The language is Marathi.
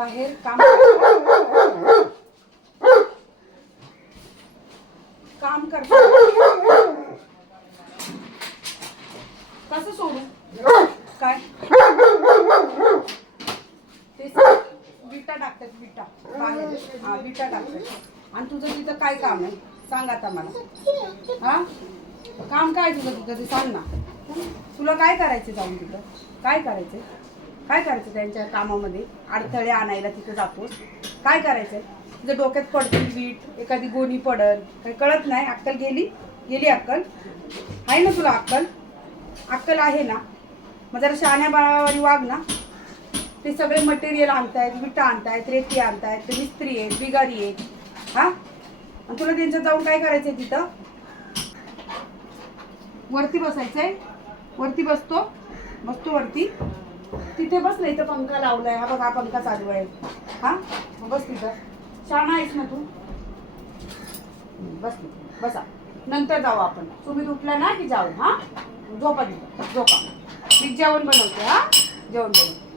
बाहेर काम करतात. काम करतात कसं सोडू? काय? ते सांग. विटा टाकतात विटा. बाहेर. हा विटा टाकतात. आणि तुझं तिथं काय काम आहे? सांग आता मला. हा? काम काय तुझं तिथं? ते सांग ना. तुला काय करायचं जाऊन तिथं? काय करायचं काय करायचं त्यांच्या कामामध्ये? अडथळे आणायला तिथं जातोस. काय करायचंय तुझं डोक्यात पडतील वीट एखादी गोणी पडल काही कळत नाही. अक्कल गेली? गेली अक्कल? आहे ना तुला अक्कल? अक्कल आहे ना? मग जरा शहाण्या बाळावानी वाग ना. ते सगळे मटेरियल आणतायत विटा आणतायत रेती आणतायत ते मिस्त्री आहेत बिगारी आहेत. हा? आणि तुला त्यांच्यात जाऊन काय करायचंय तिथं? वरती बसायचंय? वरती बसतो? बसतो वरती? तिथे बस नाही तर पंखा लावलाय. हा बघ हा पंखा चालू आहे. हा? बस तिथं. शहाणा आहेस ना तू? बस तिथे. बसा. नंतर जाऊ आपण. तुम्ही उठला ना की जाऊ. हा? झोपा तिथं. झोपा. मी जेवण बनवते हा? जेवण बनवते.